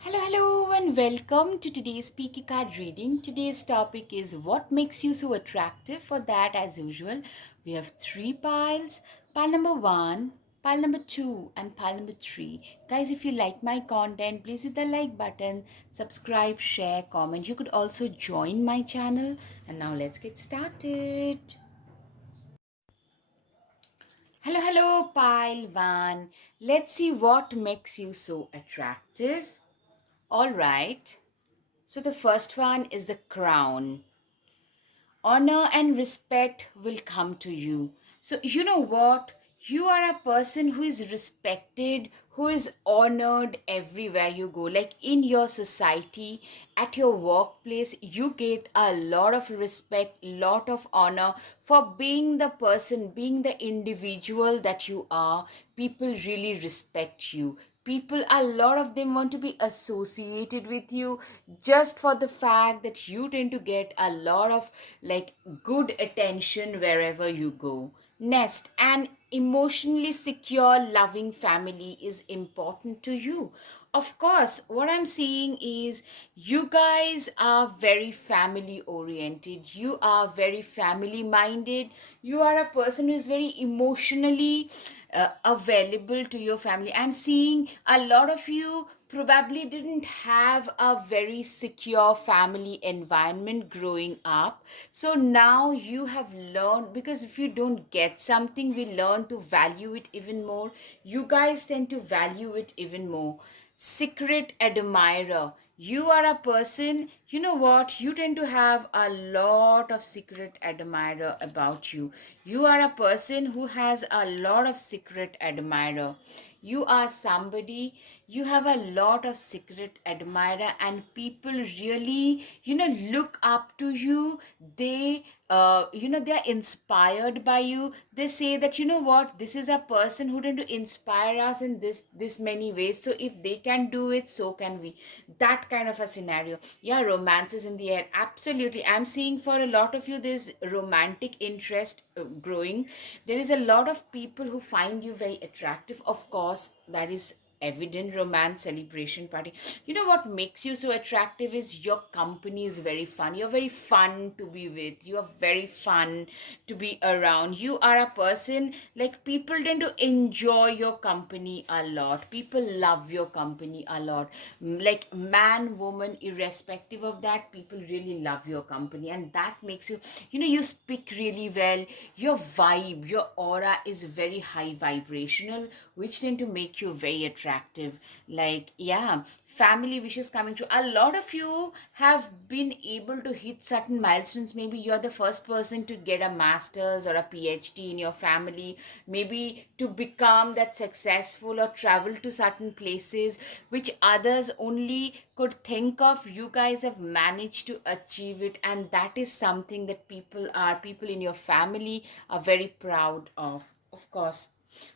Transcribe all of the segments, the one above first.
Hello, and welcome to today's Speaker Card reading. Today's topic is what makes you so attractive. For that, as usual, we have three piles: pile number one, pile number two, and pile number three. Guys, if you like my content, please hit the like button, subscribe, share, comment. You could also join my channel. And now let's get started. Hello, pile one. Let's see what makes you so attractive. All right. So the first one is the crown. Honor and respect will come to you. So, you know what? You are a person who is respected, who is honored everywhere you go. Like in your society, at your workplace, you get a lot of respect, lot of honor for being the person, being the individual that you are. People really respect you. People, a lot of them want to be associated with you just for the fact that you tend to get a lot of like good attention wherever you go. Next, an emotionally secure loving family is important to you. Of course, what I'm seeing is you guys are very family oriented, you are very family minded, you are a person who is very emotionally available to your family. I'm seeing a lot of you probably didn't have a very secure family environment growing up. So now you have learned, because if you don't get something, we learn to value it even more. You guys tend to value it even more. Secret admirer. You are a person, you know what, you tend to have a lot of secret admirer about you. You are a person who has a lot of secret admirer. You are somebody, you have a lot of secret admirer, and people really, look up to you. They they are inspired by you. They say that, you know what, this is a person who tend to inspire us in this many ways, so if they can do it, so can we. That kind of a scenario. Yeah, romance is in the air, absolutely. I'm seeing for a lot of you there's romantic interest growing. There is a lot of people who find you very attractive. Of course, that is evident. Romance, celebration, party. You know what makes you so attractive is your company is very fun. You're very fun to be with. You are very fun to be around. You are a person, like, people tend to enjoy your company a lot. People love your company a lot. Like man, woman, irrespective of that, people really love your company, and that makes you, you speak really well. Your vibe, your aura is very high vibrational, which tend to make you very attractive. Like, yeah, family wishes coming true. A lot of you have been able to hit certain milestones. Maybe you're the first person to get a master's or a PhD in your family, maybe to become that successful or travel to certain places which others only could think of. You guys have managed to achieve it, and that is something that people in your family are very proud of course.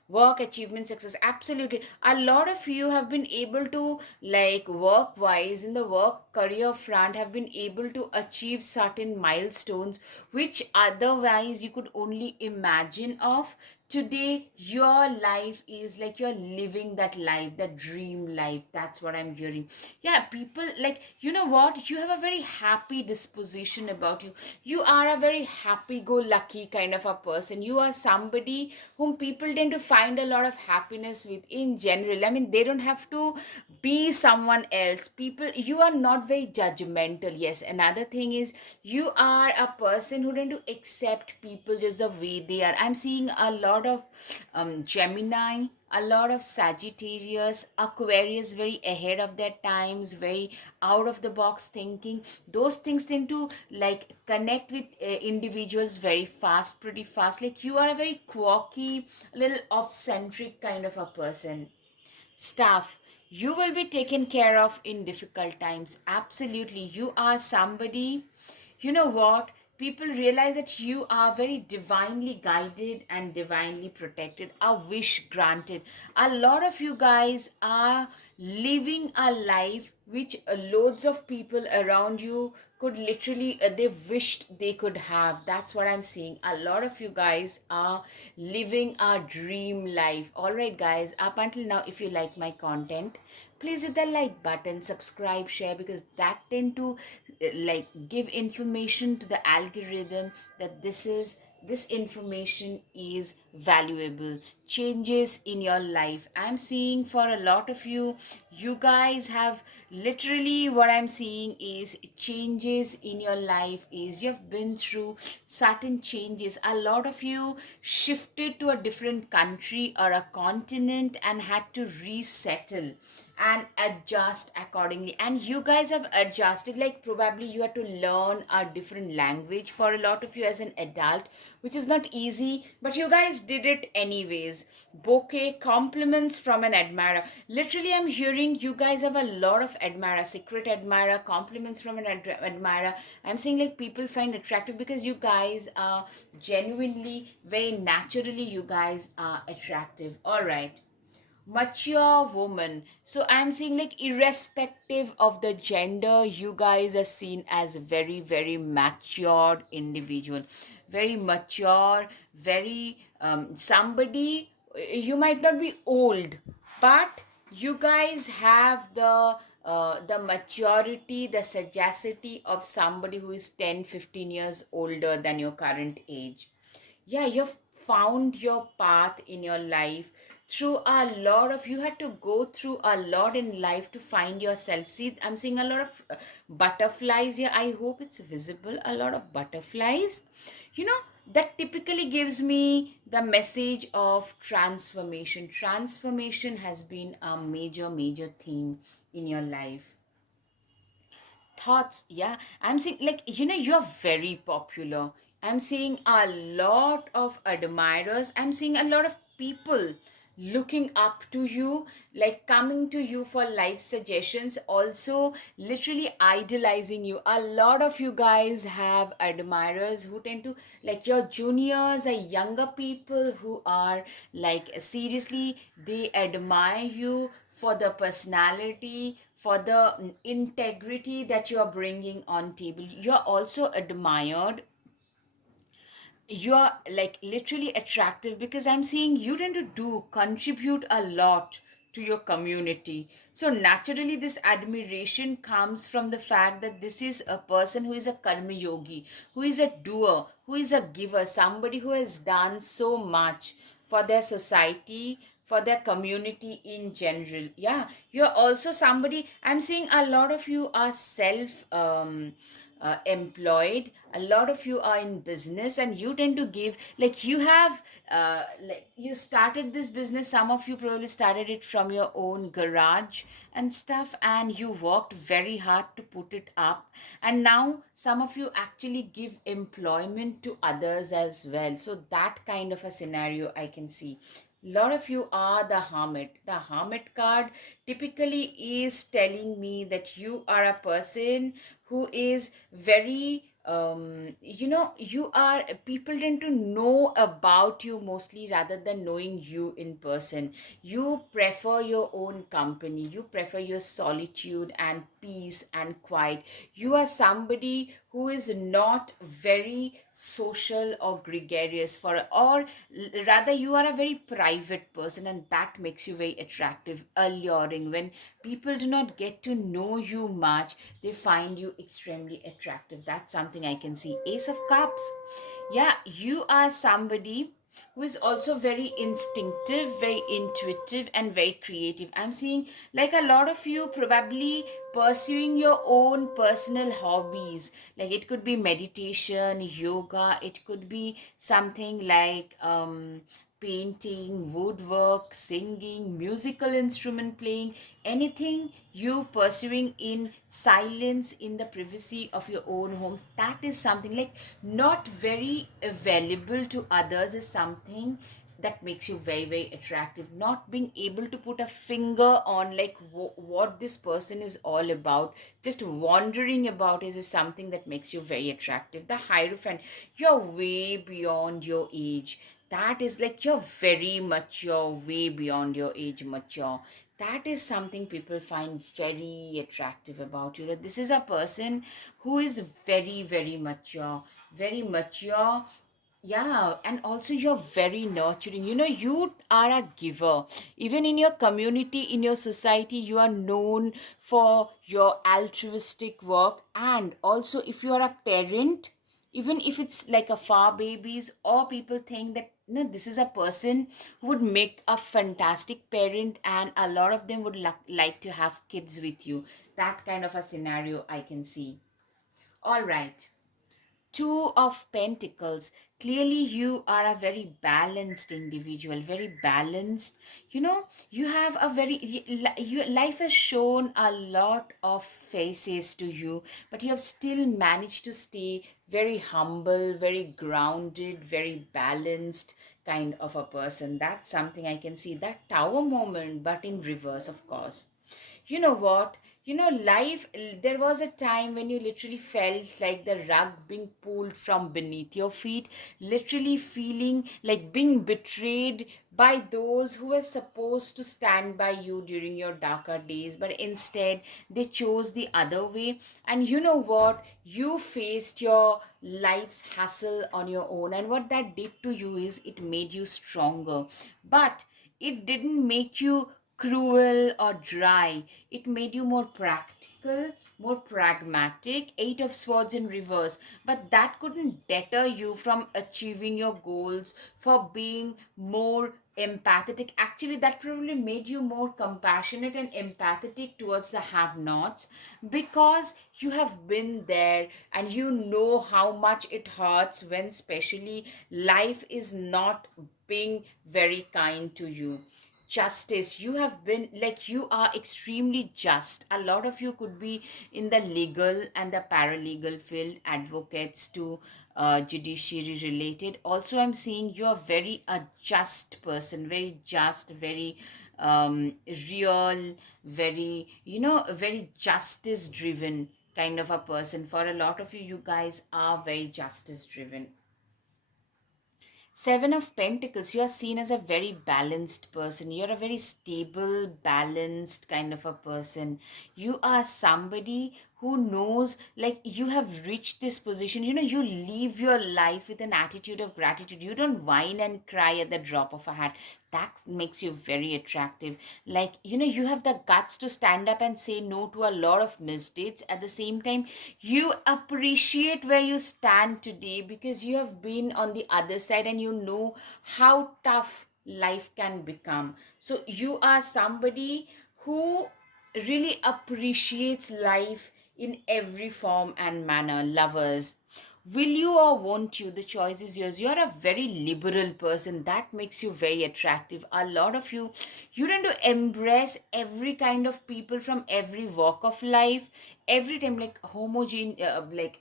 Work achievement, success, absolutely. A lot of you have been able to, like, work wise, in the work career front, have been able to achieve certain milestones which otherwise you could only imagine of. Today your life is like you're living that life, that dream life. That's what I'm hearing. Yeah, people, like, you know what, you have a very happy disposition about you. You are a very happy go lucky kind of a person. You are somebody whom people tend to find a lot of happiness with in general. I mean, they don't have to be someone else. People, you are not very judgmental. Yes, another thing is you are a person who tend to accept people just the way they are. I'm seeing a lot of Gemini, a lot of Sagittarius, Aquarius, very ahead of their times, very out of the box thinking. Those things tend to, like, connect with individuals very fast, pretty fast. Like, you are a very quirky, little off centric kind of a person. Staff, you will be taken care of in difficult times. Absolutely. You are somebody, you know what? People realize that you are very divinely guided and divinely protected, a wish granted. A lot of you guys are living a life which loads of people around you could literally, they wished they could have. That's what I'm seeing. A lot of you guys are living a dream life. All right, guys, up until now, if you like my content, please hit the like button, subscribe, share, because that tend to like give information to the algorithm that this information is valuable. Changes in your life, I'm seeing for a lot of you, you guys have literally, what I'm seeing is changes in your life, is you've been through certain changes. A lot of you shifted to a different country or a continent and had to resettle and adjust accordingly, and you guys have adjusted. Like probably you had to learn a different language for a lot of you as an adult, which is not easy, but you guys did it anyways. Bouquet compliments from an admirer, literally I'm hearing you guys have a lot of admirer, secret admirer, compliments from an admirer. I'm saying like people find attractive because you guys are genuinely, very naturally, you guys are attractive. All right, mature woman. So I'm saying like irrespective of the gender, you guys are seen as very, very matured individual, very mature, very somebody, you might not be old, but you guys have the maturity, the sagacity of somebody who is 10, 15 years older than your current age. Yeah, you've found your path in your life through a lot of, you had to go through a lot in life to find yourself. See, I'm seeing a lot of butterflies here, I hope it's visible, a lot of butterflies, you know, that typically gives me the message of transformation. Transformation has been a major, major theme in your life. Thoughts, yeah, I'm seeing like, you know, you're very popular. I'm seeing a lot of admirers, I'm seeing a lot of people looking up to you, like coming to you for life suggestions, also literally idolizing you. A lot of you guys have admirers who tend to, like your juniors or younger people who are like seriously, they admire you for the personality, for the integrity that you are bringing on table. You're also admired, you are like literally attractive because I'm seeing you tend to do contribute a lot to your community. So naturally this admiration comes from the fact that this is a person who is a karma yogi, who is a doer, who is a giver, somebody who has done so much for their society, for their community in general. Yeah, you're also somebody, I'm seeing a lot of you are self employed, a lot of you are in business, and you tend to give, like you have like you started this business, some of you probably started it from your own garage and stuff, and you worked very hard to put it up, and now some of you actually give employment to others as well. So that kind of a scenario I can see. Lot of you are the hermit. The hermit card typically is telling me that you are a person who is very you know, you are, people tend to know about you mostly rather than knowing you in person. You prefer your own company, you prefer your solitude and peace and quiet. You are somebody who is not very social or gregarious, for or rather you are a very private person, and that makes you very attractive, alluring. When people do not get to know you much, they find you extremely attractive. That's something I can see. Ace of Cups, yeah, you are somebody who is also very instinctive, very intuitive, and very creative. I'm seeing like a lot of you probably pursuing your own personal hobbies. Like it could be meditation, yoga, it could be something like painting, woodwork, singing, musical instrument playing, anything you pursuing in silence in the privacy of your own homes. That is something like not very available to others, is something that makes you very, very attractive. Not being able to put a finger on like what this person is all about, just wandering about is something that makes you very attractive. The Hierophant, you're way beyond your age. That is like you're very mature, way beyond your age mature. That is something people find very attractive about you, that this is a person who is very, very mature, very mature, Yeah, and also you're very nurturing. You are a giver. Even in your community, in your society, you are known for your altruistic work. And also, if you are a parent, even if it's like a far babies, or people think that, this is a person who would make a fantastic parent, and a lot of them would like to have kids with you. That kind of a scenario I can see. All right. Two of Pentacles. Clearly, you are a very balanced individual, very balanced. You have a life has shown a lot of faces to you, but you have still managed to stay very humble, very grounded, very balanced kind of a person. That's something I can see. That tower moment, but in reverse, of course. You know what? Life, there was a time when you literally felt like the rug being pulled from beneath your feet, literally feeling like being betrayed by those who were supposed to stand by you during your darker days, but instead they chose the other way. And you know what? You faced your life's hassle on your own, and what that did to you is it made you stronger. But it didn't make you cruel or dry. It made you more practical, more pragmatic. Eight of Swords in reverse. But that couldn't deter you from achieving your goals, for being more empathetic. Actually, that probably made you more compassionate and empathetic towards the have nots, because you have been there and you know how much it hurts when, especially, life is not being very kind to you. Justice, you have been like, you are extremely just. A lot of you could be in the legal and the paralegal field, advocates to judiciary related. Also, I'm seeing you are very a just person, very just, very real, very, very justice driven kind of a person. For a lot of you, you guys are very justice driven. Seven of Pentacles, you are seen as a very balanced person. You're a very stable, balanced kind of a person. You are somebody who knows, like, you have reached this position. You live your life with an attitude of gratitude. You don't whine and cry at the drop of a hat. That makes you very attractive. Like, you have the guts to stand up and say no to a lot of mistakes. At the same time, you appreciate where you stand today, because you have been on the other side and you know how tough life can become. So you are somebody who really appreciates life in every form and manner. Lovers, will you or won't you, the choice is yours. You're a very liberal person. That makes you very attractive. A lot of you tend to embrace every kind of people from every walk of life, every time, like homogeneous, like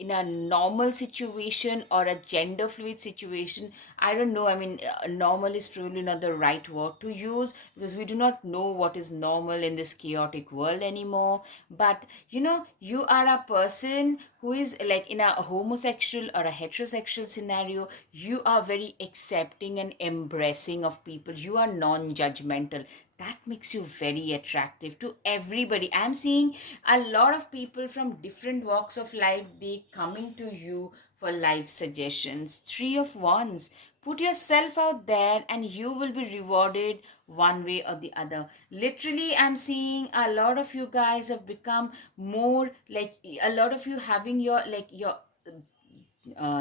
in a normal situation or a gender fluid situation. I don't know, I mean, normal is probably not the right word to use, because we do not know what is normal in this chaotic world anymore. But you are a person who is like, in a homosexual or a heterosexual scenario, you are very accepting and embracing of people. You are non-judgmental. That makes you very attractive to everybody. I'm seeing a lot of people from different walks of life, they coming to you for life suggestions. Three of Wands, put yourself out there and you will be rewarded one way or the other. Literally, I'm seeing a lot of you guys have become more like, a lot of you having your, like, your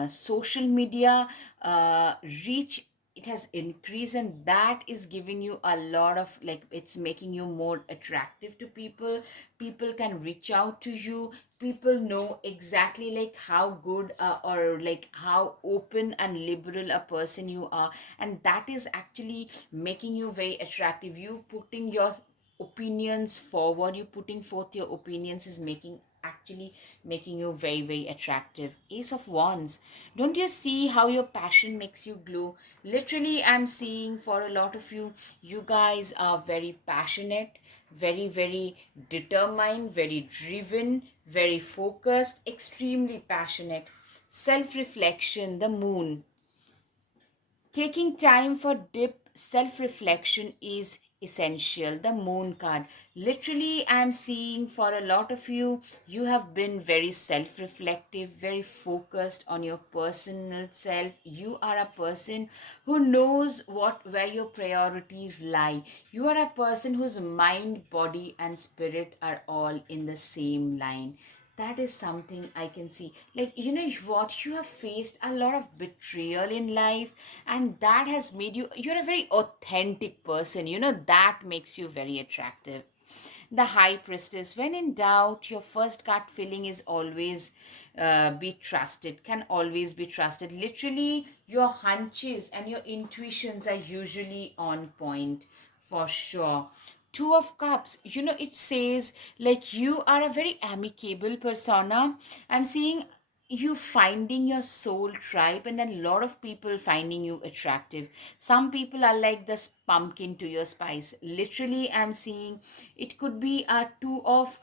social media reach, it has increased, and that is giving you a lot of, like, it's making you more attractive to people. People can reach out to you. People know exactly like how good, or like how open and liberal a person you are, and that is actually making you very attractive. You putting your opinions forward, you putting forth your opinions is making, actually making you very, very attractive. Ace of Wands, don't you see how your passion makes you glow? Literally, I'm seeing for a lot of you, you guys are very passionate, very, very determined, very driven, very focused, extremely passionate. Self reflection, the Moon. Taking time for deep self reflection is essential. The moon card, literally I'm seeing for a lot of you, you have been very self reflective, very focused on your personal self. You are a person who knows what where your priorities lie. You are a person whose mind, body and spirit are all in the same line. That is something I can see. Like, you know what? You have faced a lot of betrayal in life, and that has made you, you're a very authentic person. You know, that makes you very attractive. The high priestess, when in doubt, your first gut feeling is always be trusted, can always be trusted. Literally, your hunches and your intuitions are usually on point for sure. Two of cups, you know, it says like you are a very amicable persona. I'm seeing you finding your soul tribe, and a lot of people finding you attractive. Some people are like this pumpkin to your spice. Literally, I'm seeing it could be a two of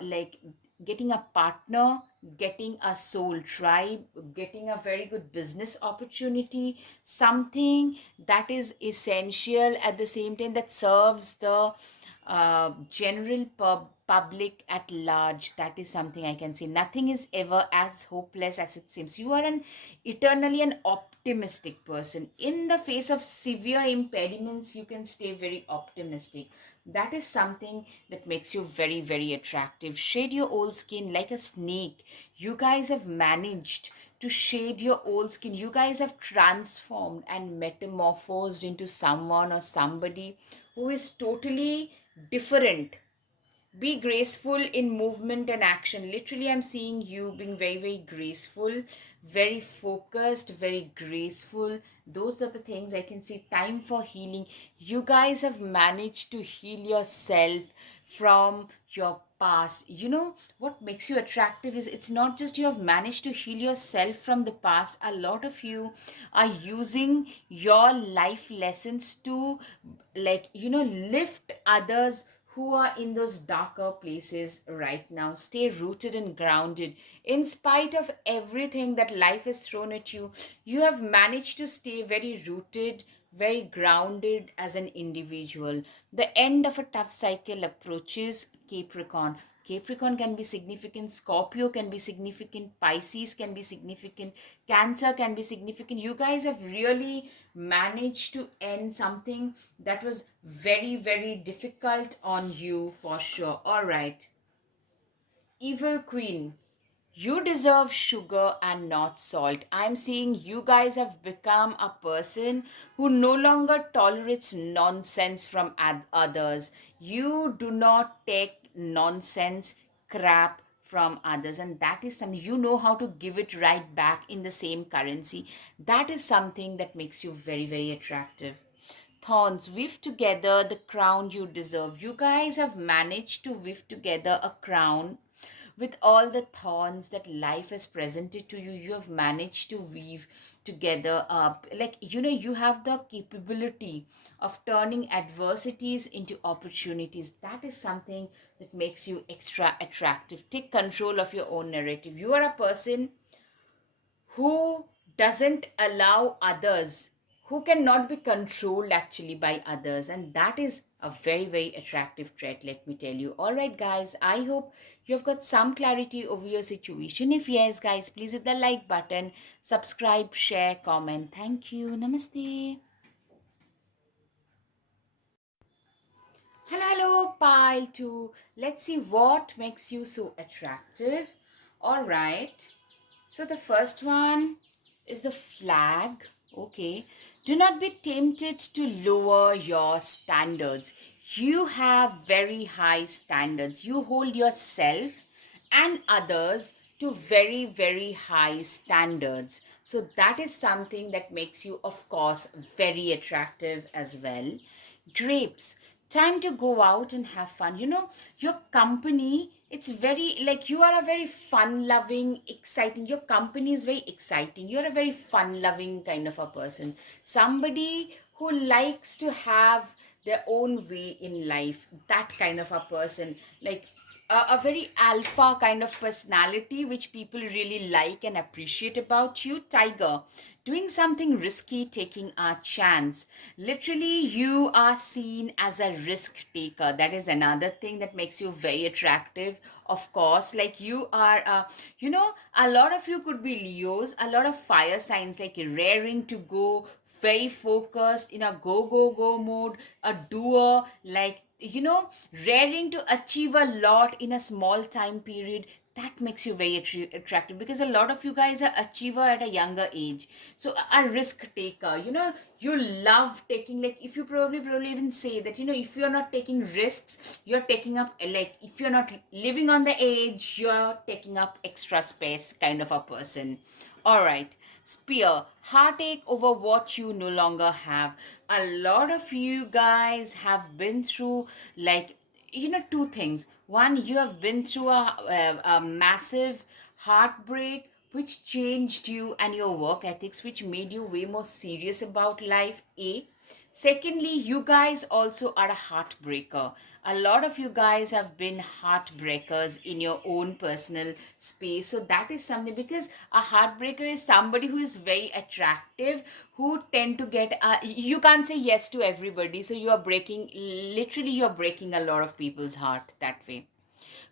like getting a partner, getting a soul tribe, getting a very good business opportunity, something that is essential at the same time that serves the general public at large. That is something I can say. Nothing is ever as hopeless as it seems. You are an eternally an optimistic person. In the face of severe impediments, you can stay very optimistic. That is something that makes you very, very attractive. Shade your old skin like a snake. You guys have managed to shade your old skin. You guys have transformed and metamorphosed into someone or somebody who is totally different. Be graceful in movement and action. Literally, I'm seeing you being very, very graceful, very focused, very graceful. Those are the things I can see. Time for healing. You guys have managed to heal yourself from your past. You know what makes you attractive is it's not just you have managed to heal yourself from the past. A lot of you are using your life lessons to, like, you know, lift others who are in those darker places right now. Stay rooted and grounded. In spite of everything that life has thrown at you, you have managed to stay very rooted, very grounded as an individual. The end of a tough cycle approaches, Capricorn. Capricorn can be significant, Scorpio can be significant, Pisces can be significant, Cancer can be significant. You guys have really managed to end something that was very, very difficult on you for sure. All right. Evil Queen. You deserve sugar and not salt. I'm seeing you guys have become a person who no longer tolerates nonsense from others. You do not take nonsense, crap from others, and that is something you know how to give it right back in the same currency. That is something that makes you very, very attractive. Thorns, weave together the crown you deserve. You guys have managed to weave together a crown with all the thorns that life has presented to you. You have managed to weave together up, like, you know, you have the capability of turning adversities into opportunities. That is something that makes you extra attractive. Take control of your own narrative. You are a person who doesn't allow others, who cannot be controlled actually by others, and that is a very, very attractive trait, let me tell you. All right guys, I hope you have got some clarity over your situation. If yes guys, please hit the like button, subscribe, share, comment. Thank you. Namaste. Hello, hello, pile 2. Let's see what makes you so attractive. All right. So the first one is the flag. Okay. Do not be tempted to lower your standards. You have very high standards. You hold yourself and others to very, very high standards. So that is something that makes you, of course, very attractive as well. Grapes, time to go out and have fun. You know, your company, it's very, like, you are a very fun loving, exciting, your company is very exciting. You're a very fun loving kind of a person, somebody who likes to have their own way in life, that kind of a person. Like a very alpha kind of personality which people really like and appreciate about you. Tiger, doing something risky, taking a chance. Literally, you are seen as a risk taker. That is another thing that makes you very attractive. Of course, like you are, a lot of you could be Leos, a lot of fire signs, like raring to go, very focused in a go mode, a doer, like raring to achieve a lot in a small time period. That makes you very attractive, because a lot of you guys are achiever at a younger age. So a risk taker, you love taking, like, if you probably even say that, if you're not taking risks, you're taking up, like, if you're not living on the edge, you're taking up extra space kind of a person. All right. Spear, heartache over what you no longer have. A lot of you guys have been through, like, two things. One, you have been through a massive heartbreak, which changed you and your work ethics, which made you way more serious about life. A. Secondly, you guys also are a heartbreaker. A lot of you guys have been heartbreakers in your own personal space. So that is something, because a heartbreaker is somebody who is very attractive, who tend to get, you can't say yes to everybody. So you are breaking, literally, you're breaking a lot of people's heart that way.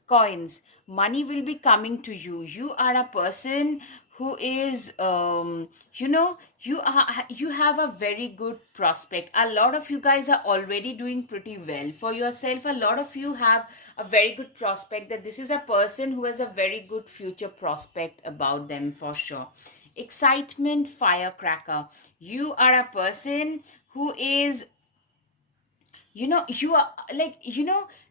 Coins, money will be coming to you. You are a person who is, you have a very good prospect. A lot of you guys are already doing pretty well for yourself. A lot of you have a very good prospect, that this is a person who has a very good future prospect about them, for sure. Excitement firecracker, you are a person who is, you are, like,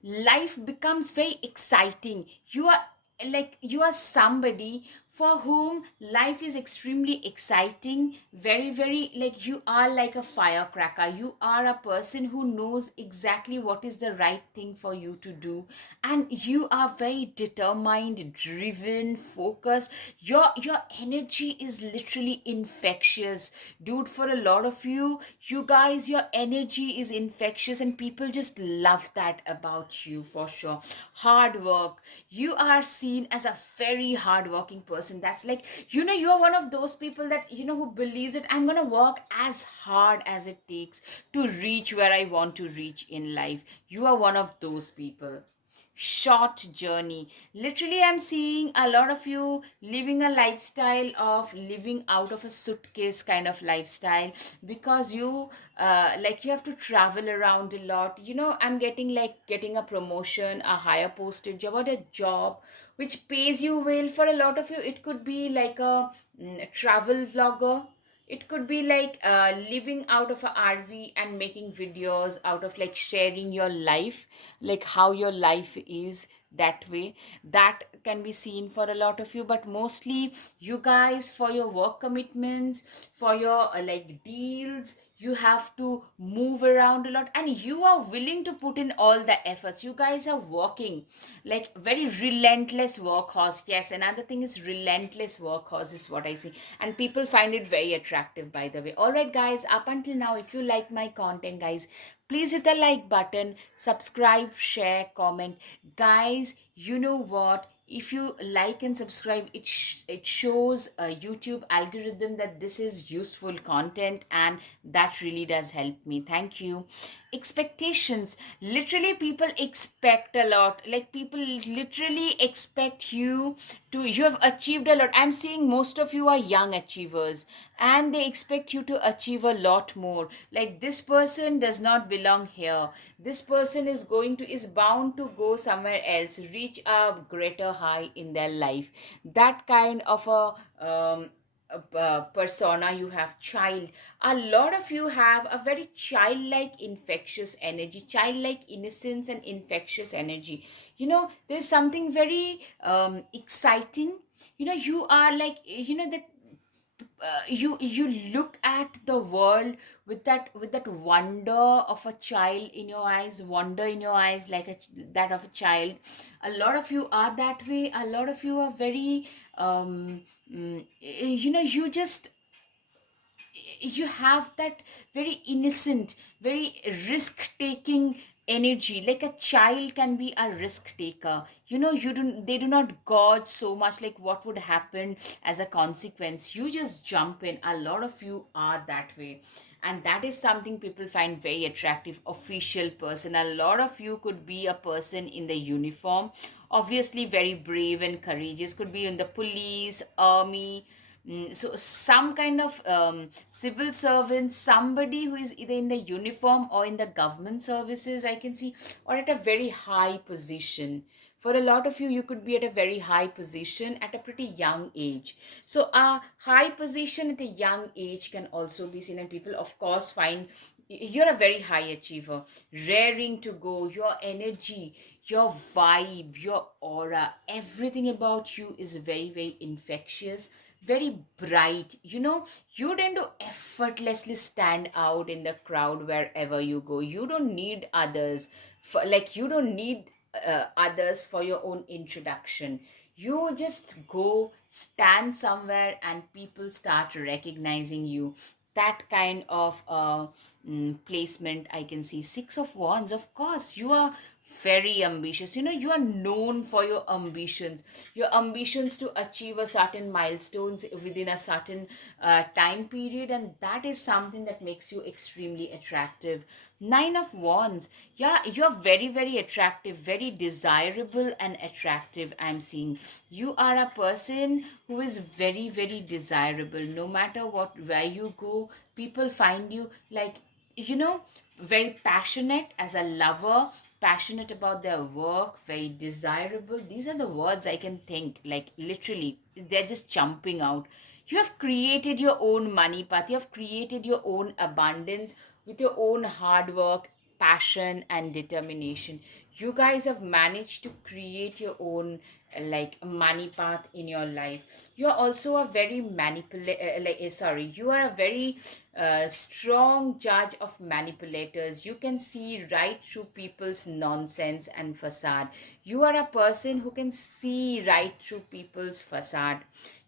life becomes very exciting. You are, like, you are somebody for whom life is extremely exciting, very, very, like, you are like a firecracker. You are a person who knows exactly what is the right thing for you to do, and you are very determined, driven, focused. Your energy is literally infectious, dude. For a lot of you guys, your energy is infectious, and people just love that about you, for sure. Hard work, you are seen as a very hardworking person. That's like, you are one of those people that, who believes that I'm gonna work as hard as it takes to reach where I want to reach in life. You are one of those people. Short journey, literally, I'm seeing a lot of you living a lifestyle of living out of a suitcase kind of lifestyle, because like, you have to travel around a lot. I'm getting, like, getting a promotion, a higher posted job, or a job which pays you well. For a lot of you, it could be like a travel vlogger. It could be like living out of a RV and making videos out of, like, sharing your life, like how your life is, that way. That can be seen for a lot of you. But mostly, you guys, for your work commitments, for your like deals, you have to move around a lot, and you are willing to put in all the efforts. You guys are working like very relentless workhorse. Yes, another thing is relentless workhorse is what I see, and people find it very attractive, by the way. All right, guys, up until now, if you like my content, guys, please hit the like button, subscribe, share, comment. Guys, you know what? If you like and subscribe, it shows a YouTube algorithm that this is useful content, and that really does help me. Thank you. Expectations. Literally, people expect a lot. Like, people literally expect you have achieved a lot. I'm seeing most of you are young achievers, and they expect you to achieve a lot more. Like, this person does not belong here. This person is bound to go somewhere else, reach a greater high in their life. That kind of a persona you have. Child, a lot of you have a very childlike infectious energy, childlike innocence and infectious energy. There's something very exciting. You are like, that you look at the world with that wonder of a child in your eyes, wonder in your eyes, like that of a child. A lot of you are that way. A lot of you are very you just, you have that very innocent, very risk taking energy. Like a child can be a risk taker. They do not gauge so much like what would happen as a consequence. You just jump in. A lot of you are that way, and that is something people find very attractive. Official person. A lot of you could be a person in the uniform, obviously very brave and courageous. Could be in the police, army. So some kind of civil servant, somebody who is either in the uniform or in the government services, I can see, or at a very high position. For a lot of you, you could be at a very high position at a pretty young age. So a high position at a young age can also be seen, and people of course find you're a very high achiever, raring to go. Your energy, your vibe, your aura, everything about you is very, very infectious, very bright. You tend to effortlessly stand out in the crowd wherever you go. You don't need others you don't need others for your own introduction. You just go stand somewhere and people start recognizing you. That kind of placement I can see. Six of Wands, of course, you are very ambitious. You are known for your ambitions to achieve a certain milestones within a certain time period, and that is something that makes you extremely attractive. Nine of Wands, yeah, you're very, very attractive, very desirable and attractive. I'm seeing you are a person who is very, very desirable. No matter what, where you go, people find you like, you know very passionate as a lover, passionate about their work, very desirable. These are the words I can think, like literally they're just jumping out. You have created your own money path, you have created your own abundance with your own hard work, passion and determination. You guys have managed to create your own like money path in your life. You are also a very sorry, you are a very strong judge of manipulators. You can see right through people's nonsense and facade. You are a person who can see right through people's facade.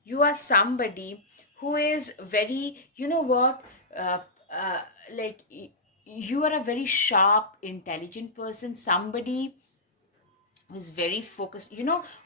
You are somebody who is very, uh, uh, like y- you are a very sharp, intelligent person, somebody who's very focused.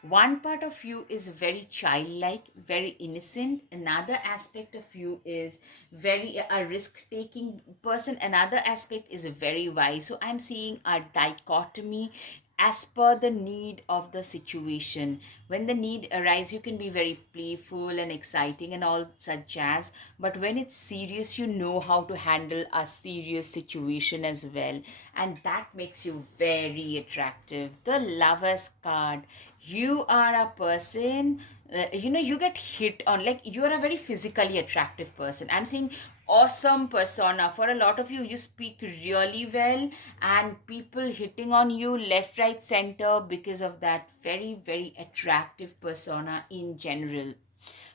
One part of you is very childlike, very innocent. Another aspect of you is very a risk taking person. Another aspect is very wise. So I'm seeing a dichotomy as per the need of the situation. When the need arises, you can be very playful and exciting and all such jazz, but when it's serious, you know how to handle a serious situation as well, and that makes you very attractive. The Lovers card, you are a person, you get hit on, like you are a very physically attractive person. I'm seeing awesome persona. For a lot of you, you speak really well, and people hitting on you left, right, center because of that very, very attractive persona in general.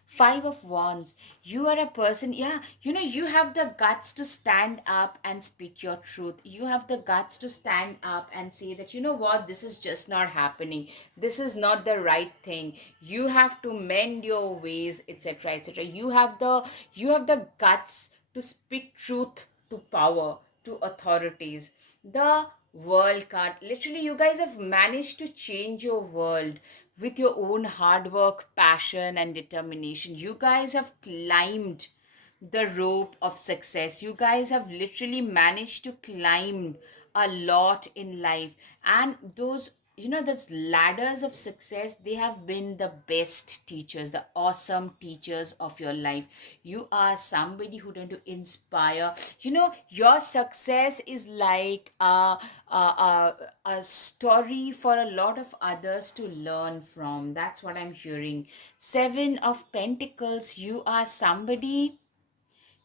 Five of Wands, you are a person, yeah, you have the guts to stand up and speak your truth. You have the guts to stand up and say that, you know what, this is just not happening, this is not the right thing, you have to mend your ways, etc., etc. You have the guts to speak truth to power, to authorities. The World card, literally you guys have managed to change your world with your own hard work, passion and determination. You guys have climbed the rope of success. You guys have literally managed to climb a lot in life, and those ladders of success, they have been the best teachers, the awesome teachers of your life. You are somebody who tend to inspire. Your success is like a story for a lot of others to learn from. That's what I'm hearing. Seven of Pentacles, you are somebody,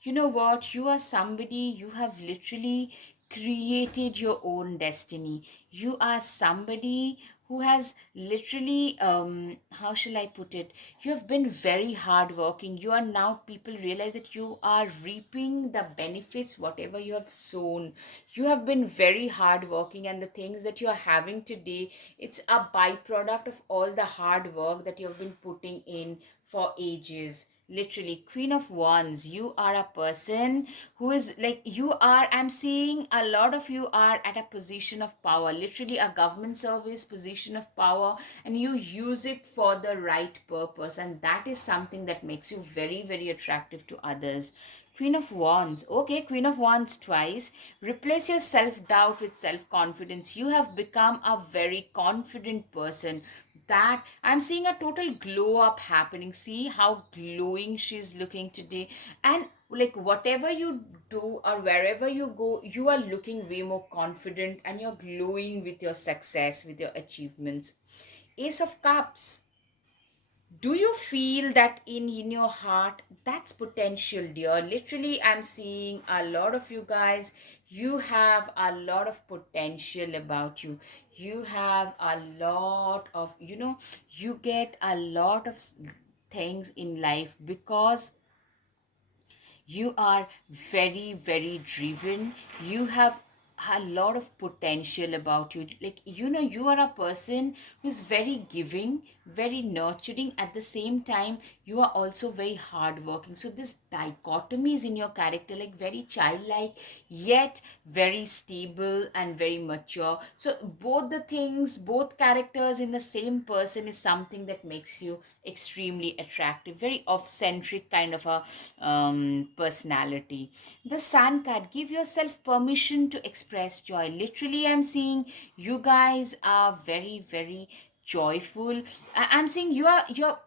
you know what, you are somebody, you have literally created your own destiny. You are somebody who has literally, how shall I put it, you have been very hardworking. You are now, people realize that you are reaping the benefits whatever you have sown. You have been very hardworking, and the things that you are having today, it's a byproduct of all the hard work that you have been putting in for ages. Literally, Queen of Wands, you are a person who is like, you are, I'm seeing a lot of you are at a position of power, literally a government service position of power, and you use it for the right purpose. And that is something that makes you very, very attractive to others. Queen of Wands. Okay, Queen of Wands twice. Replace your self doubt with self confidence. You have become a very confident person. That I'm seeing a total glow up happening. See how glowing she's looking today. And like whatever you do or wherever you go, you are looking way more confident and you're glowing with your success, with your achievements. Ace of Cups. Do you feel that in your heart? That's potential, dear. Literally, I'm seeing a lot of you guys, you have a lot of potential about you. You have a lot of, you get a lot of things in life because you are very, very driven. You have a lot of potential about you. Like, you are a person who's very giving, very nurturing. At the same time, you are also very hardworking. So this dichotomy is in your character, like very childlike yet very stable and very mature. So both the things, both characters in the same person is something that makes you extremely attractive. Very off-centric kind of a personality. The Sun card, give yourself permission to express joy. Literally, I'm seeing you guys are very, very joyful. I'm seeing you're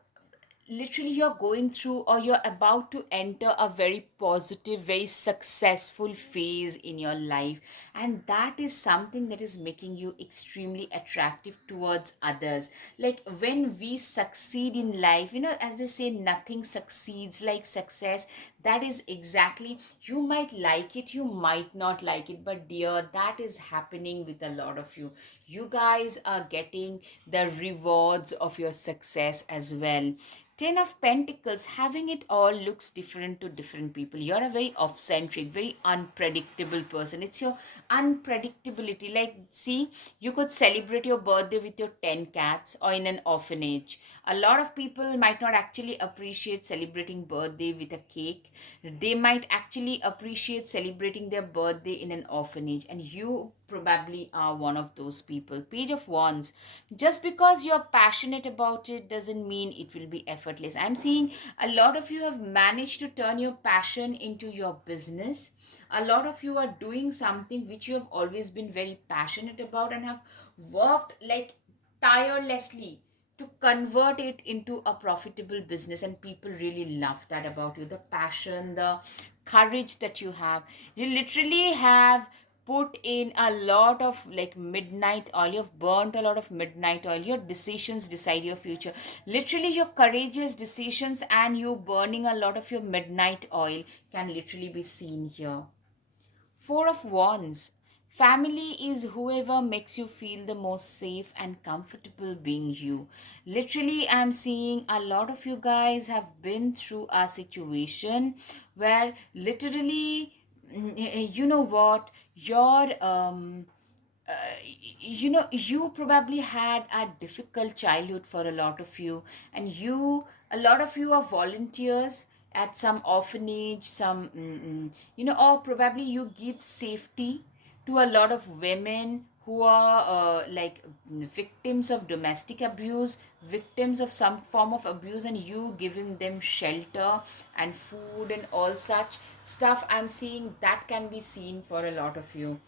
literally, you're going through or you're about to enter a very positive, very successful phase in your life, and that is something that is making you extremely attractive towards others. Like when we succeed in life, as they say, nothing succeeds like success. That is exactly, you might like it, you might not like it, but dear, that is happening with a lot of you. You guys are getting the rewards of your success as well. Ten of Pentacles, having it all looks different to different people. You're a very off-centric, very unpredictable person. It's your unpredictability. Like, see, you could celebrate your birthday with your 10 cats or in an orphanage. A lot of people might not actually appreciate celebrating birthday with a cake. They might actually appreciate celebrating their birthday in an orphanage, and you probably are one of those people. Page of Wands, just because you're passionate about it doesn't mean it will be effortless. I'm seeing a lot of you have managed to turn your passion into your business. A lot of you are doing something which you have always been very passionate about and have worked like tirelessly to convert it into a profitable business, and people really love that about you. The passion, the courage that you have. You literally have put in a lot of like midnight oil. You've burnt a lot of midnight oil. Your decisions decide your future. Literally, your courageous decisions and you burning a lot of your midnight oil can literally be seen here. Four of Wands. Family is whoever makes you feel the most safe and comfortable being you. Literally, I'm seeing a lot of you guys have been through a situation where literally, you know what, your you probably had a difficult childhood for a lot of you, and a lot of you are volunteers at some orphanage, some or probably you give safety to a lot of women who are victims of domestic abuse, victims of some form of abuse, and you giving them shelter and food and all such stuff. I'm seeing that can be seen for a lot of you.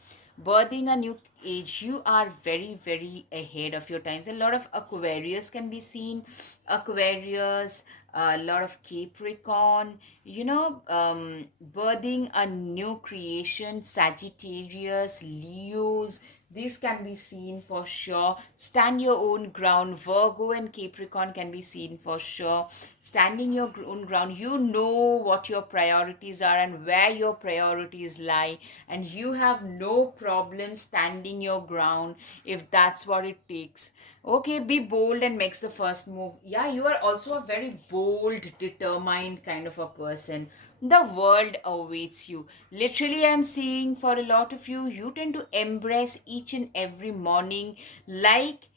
Birthing a new age, you are very, very ahead of your times. A lot of Aquarius can be seen. Aquarius, a lot of Capricorn, birthing a new creation. Sagittarius, Leos, these can be seen for sure. Stand your own ground. Virgo and Capricorn can be seen for sure. Standing your own ground, you know what your priorities are and where your priorities lie, and you have no problem standing your ground if that's what it takes. Okay, be bold and makes the first move. Yeah, you are also a very bold, determined kind of a person. The world awaits you. Literally, I'm seeing for a lot of you, you tend to embrace each and every morning like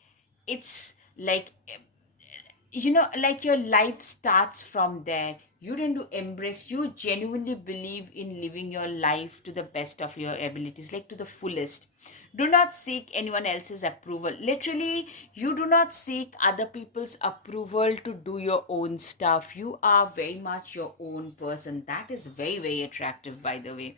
it's like like your life starts from there. you tend to embrace, you genuinely believe in living your life to the best of your abilities, like to the fullest. Do not seek anyone else's approval. Literally, you do not seek other people's approval to do your own stuff. You are very much your own person. That is very, very attractive, by the way.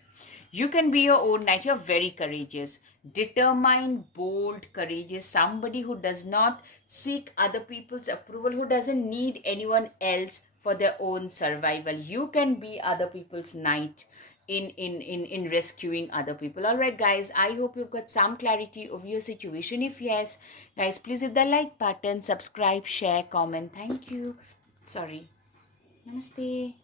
You can be your own knight. You're very courageous, determined, bold, courageous. Somebody who does not seek other people's approval, who doesn't need anyone else for their own survival. You can be other people's knight in rescuing other people. All right, guys, I hope you've got some clarity of your situation. If yes, guys, please hit the like button, subscribe, share, comment. Thank you. Sorry. Namaste.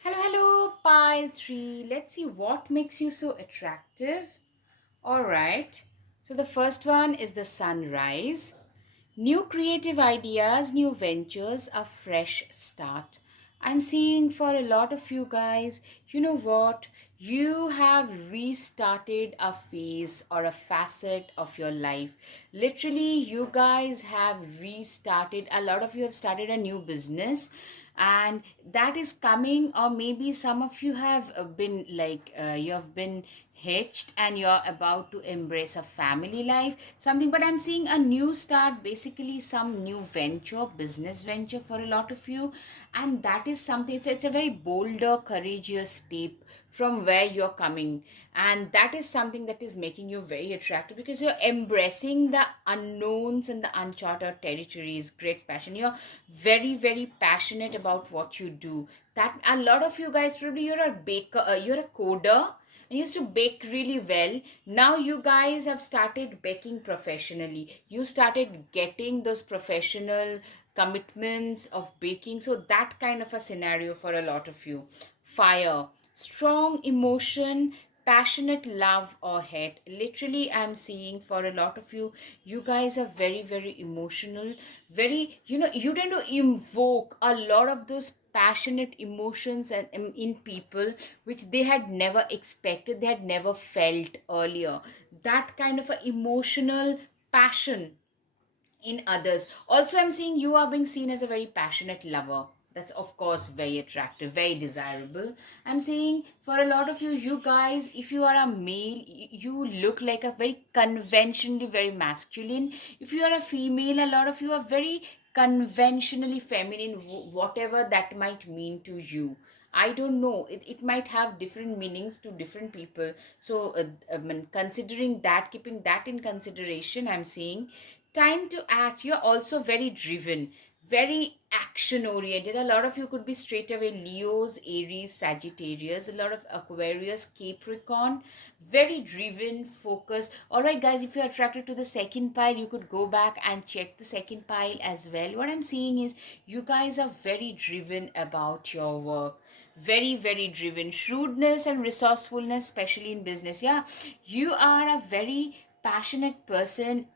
Hello, hello, pile 3. Let's see what makes you so attractive. All right. So the first one is the sunrise. New creative ideas, new ventures, a fresh start. I'm seeing for a lot of you guys, you know what? You have restarted a phase or a facet of your life. Literally, you guys have restarted. A lot of you have started a new business, and that is coming, or maybe some of you have been like you have been hitched and you're about to embrace a family life something, but I'm seeing a new start, basically some new venture, business venture for a lot of you. And that is something, it's a very bolder, courageous step from where you're coming, and that is something that is making you very attractive because you're embracing the unknowns and the uncharted territories. Great passion, you're very, very passionate about what you do. That a lot of you guys, probably you're a baker, you're a coder and used to bake really well. Now you guys have started baking professionally. You started getting those professional commitments of baking. So that kind of a scenario for a lot of you. Fire, strong emotion, passionate love or hate. Literally, I'm seeing for a lot of you, you guys are very, very emotional. Very, you tend to invoke a lot of those passionate emotions and in people which they had never expected, they had never felt earlier. That kind of a emotional passion in others. Also, I'm seeing you are being seen as a very passionate lover. That's of course very attractive, very desirable. I'm seeing for a lot of you, you guys, if you are a male, you look like a very conventionally very masculine. If you are a female, a lot of you are very conventionally feminine, whatever that might mean to you. I don't know. It might have different meanings to different people. So, considering that, keeping that in consideration, I'm saying time to act. You're also very driven, very action oriented. A lot of you could be straight away Leos, Aries, Sagittarius, a lot of Aquarius, Capricorn, very driven, focused. All right, guys, if you're attracted to the second pile, you could go back and check the second pile as well. What I'm seeing is you guys are very driven about your work, very, very driven. Shrewdness and resourcefulness, especially in business. Yeah, you are a very passionate person,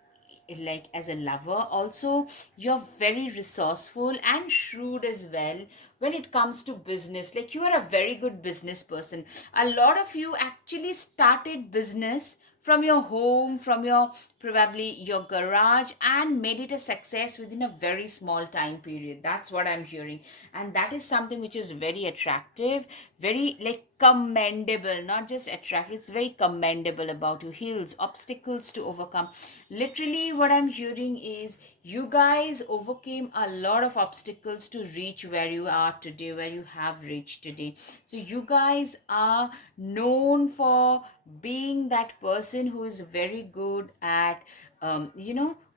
like as a lover. Also, you're very resourceful and shrewd as well when it comes to business. Like, you are a very good business person. A lot of you actually started business from your home, from your probably your garage, and made it a success within a very small time period. That's what I'm hearing, and that is something which is very attractive, very like commendable. Not just attractive, it's very commendable about you. Hills, obstacles to overcome. Literally, what I'm hearing is you guys overcame a lot of obstacles to reach where you are today, where you have reached today. So you guys are known for being that person who is very good at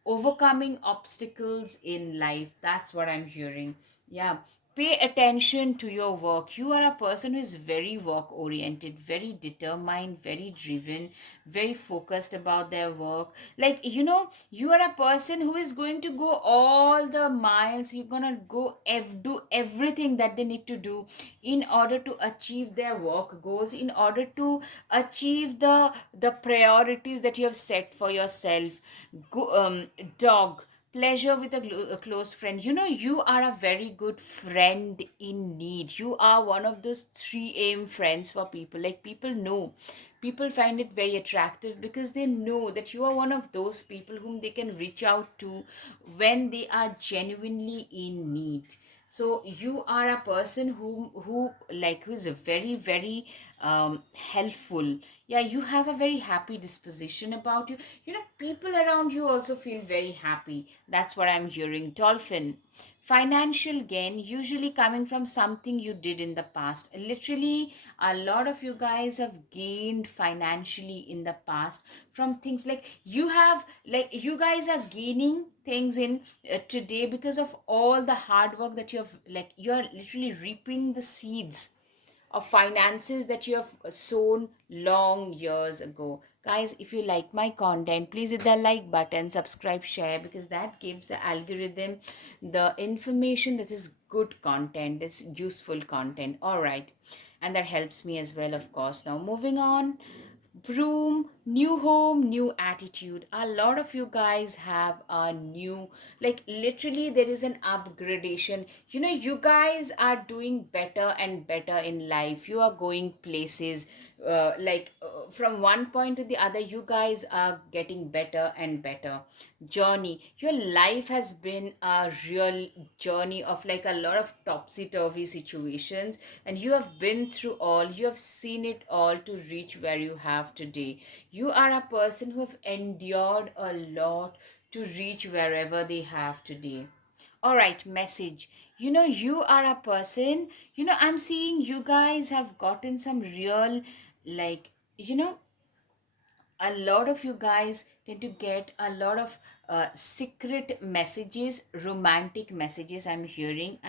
overcoming obstacles in life. That's what I'm hearing. Yeah, pay attention to your work. You are a person who is very work oriented, very determined, very driven, very focused about their work. Like, you are a person who is going to go all the miles. You're gonna go do everything that they need to do in order to achieve their work goals, in order to achieve the priorities that you have set for yourself. Go, dog, pleasure with a close friend. You are a very good friend in need. You are one of those 3 a.m. friends for people. Like, people find it very attractive because they know that you are one of those people whom they can reach out to when they are genuinely in need. So you are a person who is a very, very helpful. Yeah, you have a very happy disposition about you. People around you also feel very happy. That's what I'm hearing. Dolphin. Financial gain usually coming from something you did in the past. Literally, a lot of you guys have gained financially in the past from things like you guys are gaining things in today because of all the hard work that you're literally reaping the seeds of finances that you have sown long years ago. Guys, if you like my content, please hit the like button, subscribe, share, because that gives the algorithm the information that is good content, it's useful content. All right. And that helps me as well, of course. Now, moving on. Broom, new home, new attitude. A lot of you guys have a new, like, literally, there is an upgradation. You guys are doing better and better in life. You are going places, from one point to the other, you guys are getting better and better. Journey, your life has been a real journey of like a lot of topsy turvy situations, and you have been through all, you have seen it all to reach where you have today. You are a person who have endured a lot to reach wherever they have today. All right, message. You are a person, I'm seeing you guys have gotten some real, like, you know a lot of you guys tend to get a lot of secret messages, romantic messages. I'm hearing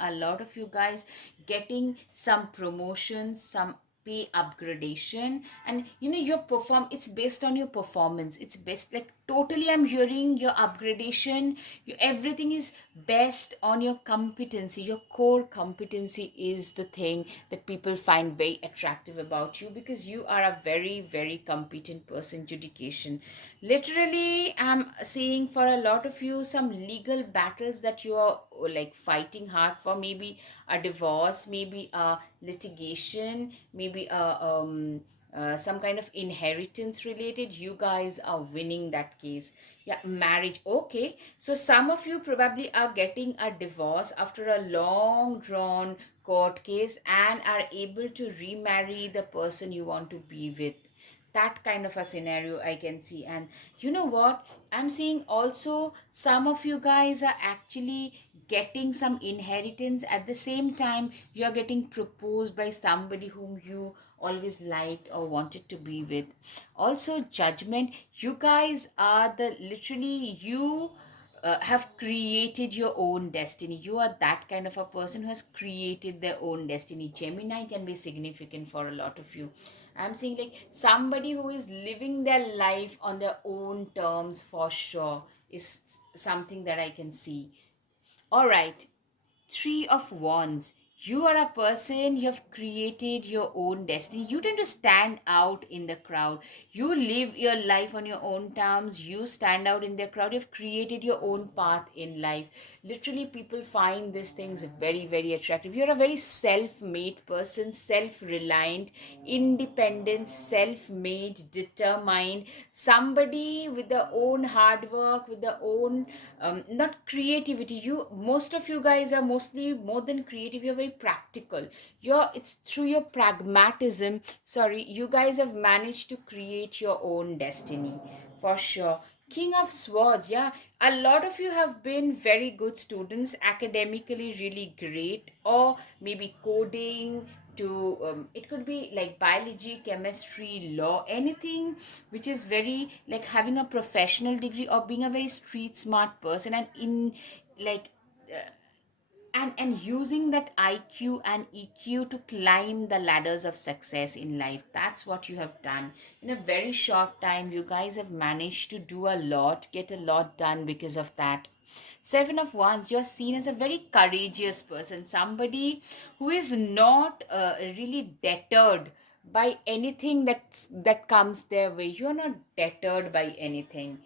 a lot of you guys getting some promotions, some pay upgradation. And your perform it's based on your performance. It's best, like, totally, I'm hearing your upgradation. Everything is based on your competency. Your core competency is the thing that people find very attractive about you, because you are a very, very competent person to education. Literally, I'm seeing for a lot of you some legal battles that you are like fighting hard for. Maybe a divorce, maybe a litigation, maybe some kind of inheritance related. You guys are winning that case. Yeah, marriage. Okay, so some of you probably are getting a divorce after a long drawn court case and are able to remarry the person you want to be with. That kind of a scenario I can see. And you know what, I'm seeing also some of you guys are actually getting some inheritance. At the same time, you're getting proposed by somebody whom you always liked or wanted to be with. Also, judgment. You guys are the literally, you have created your own destiny. You are that kind of a person who has created their own destiny. Gemini can be significant for a lot of you. I'm seeing like somebody who is living their life on their own terms for sure is something that I can see. All right. Three of Wands. You are a person, you have created your own destiny. You tend to stand out in the crowd. You live your life on your own terms. You stand out in the crowd. You've created your own path in life. Literally, people find these things very, very attractive. You're a very self made person, self reliant, independent, self made, determined. Somebody with their own hard work, with their own not creativity. Most of you guys are mostly more than creative, you're very practical. It's through your pragmatism, sorry, you guys have managed to create your own destiny for sure. King of Swords, yeah, a lot of you have been very good students, academically really great, or maybe coding, to it could be like biology, chemistry, law, anything which is very like having a professional degree or being a very street smart person, and in like and using that IQ and EQ to climb the ladders of success in life. That's what you have done. In a very short time, you guys have managed to do a lot, get a lot done because of that. Seven of Wands, you're seen as a very courageous person, somebody who is not really deterred by anything that comes their way. You're not deterred by anything.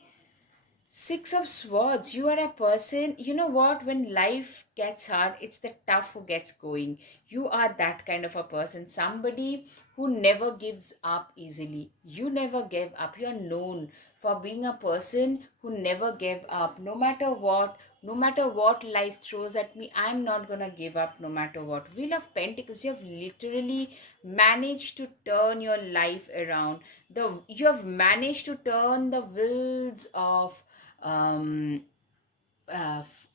Six of Swords, you are a person, you know what, when life gets hard, it's the tough who gets going. You are that kind of a person, somebody who never gives up easily. You never gave up. You are known for being a person who never gave up. No matter what life throws at me, I'm not gonna give up no matter what. Wheel of Pentacles, you have literally managed to turn your life around. You have managed to turn the wheels of um, f-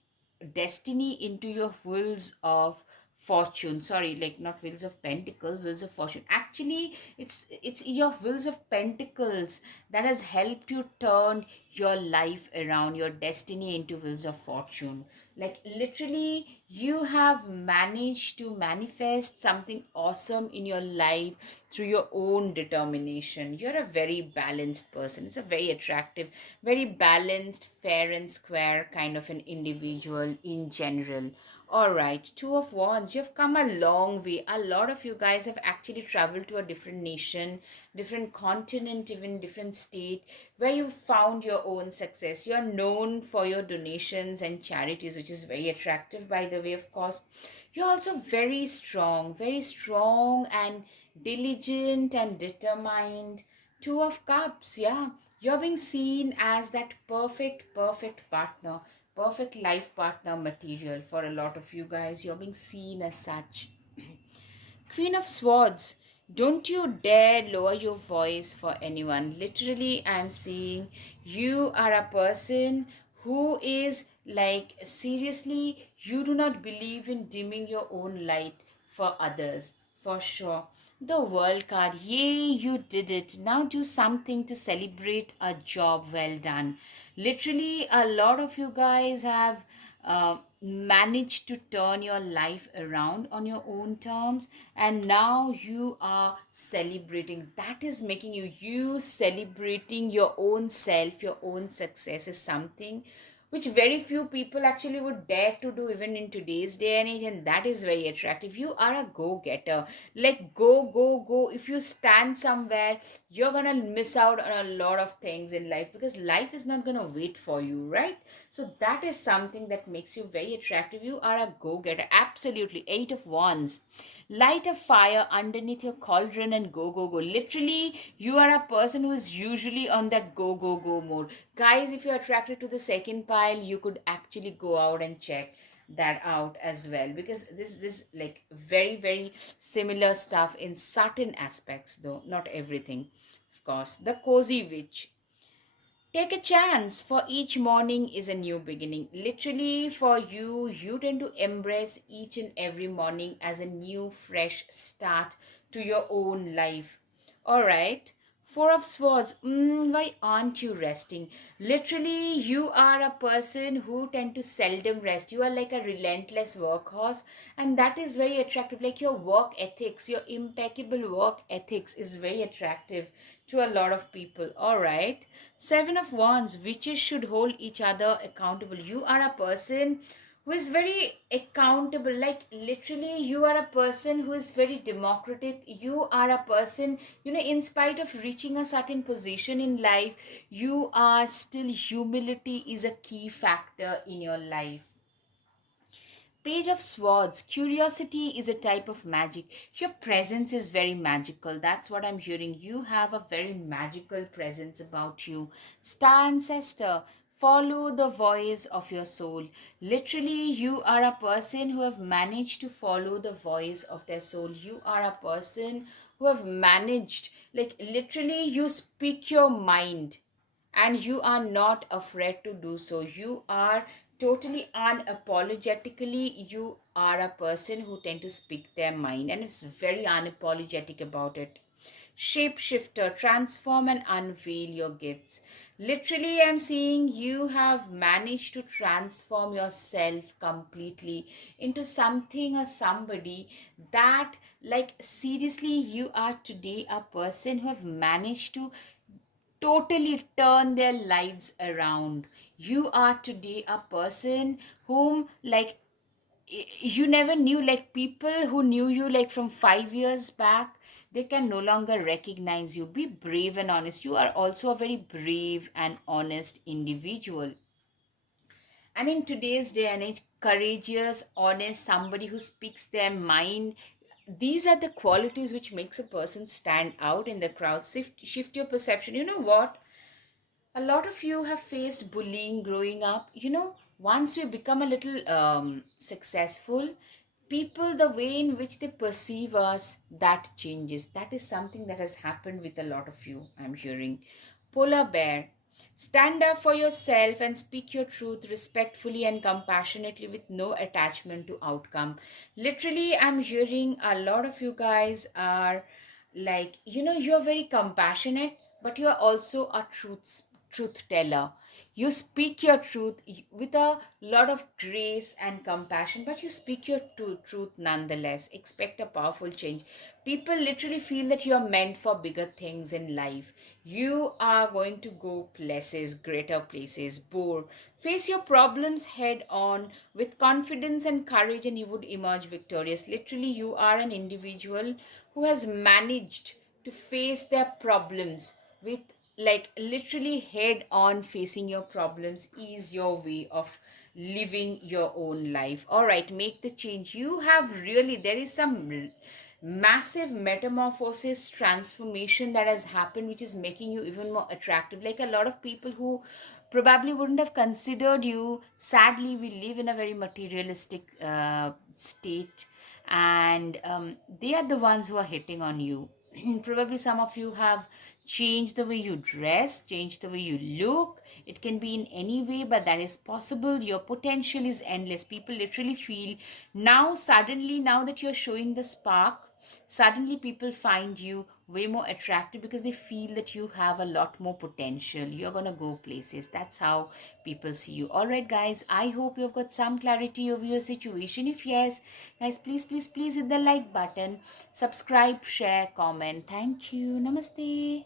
destiny into your wheels of fortune. Sorry, like not wheels of pentacle, wheels of fortune. Actually, it's your wheels of pentacles that has helped you turn your life around, your destiny into wheels of fortune. Like literally, you have managed to manifest something awesome in your life through your own determination. You're a very balanced person. It's a very attractive, very balanced, fair and square kind of an individual in general. All right, Two of Wands, you've come a long way. A lot of you guys have actually traveled to a different nation, different continent, even different state, where you found your own success. You're known for your donations and charities, which is very attractive, by the way, of course. You're also very strong and diligent and determined. Two of Cups, yeah. You're being seen as that perfect partner, perfect life partner material for a lot of you guys. You're being seen as such. Queen of Swords, don't you dare lower your voice for anyone. Literally, I'm seeing you are a person who is like, seriously, you do not believe in dimming your own light for others. For sure. The World card, yay, you did it. Now do something to celebrate a job well done. Literally, a lot of you guys have managed to turn your life around on your own terms, and now you are celebrating. That is making you celebrating your own self, your own success is something which very few people actually would dare to do even in today's day and age, and that is very attractive. You are a go-getter. Like go. If you stand somewhere, you're gonna miss out on a lot of things in life, because life is not gonna wait for you, right? So that is something that makes you very attractive. You are a go-getter, absolutely. Eight of Wands, light a fire underneath your cauldron and go. Literally, you are a person who is usually on that go mode. Guys, if you're attracted to the second pile, you could actually go out and check that out as well, because this like very similar stuff in certain aspects, though not everything. Of course, the Cozy Witch, take a chance, for each morning is a new beginning. Literally, for you, you tend to embrace each and every morning as a new, fresh start to your own life. All right. Four of Swords. Why aren't you resting? Literally, you are a person who tend to seldom rest. You are like a relentless workhorse, and that is very attractive. Like your work ethics, your impeccable work ethics is very attractive to a lot of people. All right. Seven of Wands, witches should hold each other accountable. You are a person who is very accountable. Like literally, you are a person who is very democratic. You are a person, in spite of reaching a certain position in life, you are still, humility is a key factor in your life. Page of Swords, curiosity is a type of magic. Your presence is very magical. That's what I'm hearing. You have a very magical presence about you. Star Ancestor, follow the voice of your soul. Literally, you are a person who have managed to follow the voice of their soul. You are a person who have managed, like literally, you speak your mind and you are not afraid to do so. You are totally unapologetically, you are a person who tend to speak their mind and is very unapologetic about it. Shapeshifter, transform and unveil your gifts. Literally, I'm seeing you have managed to transform yourself completely into something or somebody that, like, seriously, you are today a person who have managed to totally turn their lives around. You are today a person whom, like, you never knew, like people who knew you like from 5 years back, they can no longer recognize you. Be brave and honest. You are also a very brave and honest individual. And in today's day and age, courageous, honest, somebody who speaks their mind, these are the qualities which makes a person stand out in the crowd. Shift your perception. You know what? A lot of you have faced bullying growing up. Once we become a little successful, people, the way in which they perceive us, that changes. That is something that has happened with a lot of you, I'm hearing. Polar bear. Stand up for yourself and speak your truth respectfully and compassionately with no attachment to outcome. Literally, I'm hearing a lot of you guys are like, you're very compassionate, but you're also a truth teller. You speak your truth with a lot of grace and compassion, but you speak your truth nonetheless. Expect a powerful change. People literally feel that you're meant for bigger things in life. You are going to go places, greater places. Bore. Face your problems head on with confidence and courage, and you would emerge victorious. Literally, you are an individual who has managed to face their problems with, like, literally head on. Facing your problems is your way of living your own life. All right, make the change. You have really, there is some massive metamorphosis, transformation that has happened, which is making you even more attractive. Like, a lot of people who probably wouldn't have considered you, sadly, we live in a very materialistic state, and they are the ones who are hitting on you. Probably some of you have changed the way you dress, changed the way you look. It can be in any way, but that is possible. Your potential is endless. People literally feel now, suddenly, now that you're showing the spark, suddenly people find you way more attractive because they feel that you have a lot more potential. You're gonna go places. That's how people see you. All right, guys, I hope you've got some clarity over your situation. If yes, guys, please, please, please hit the like button, subscribe, share, comment. Thank you. Namaste.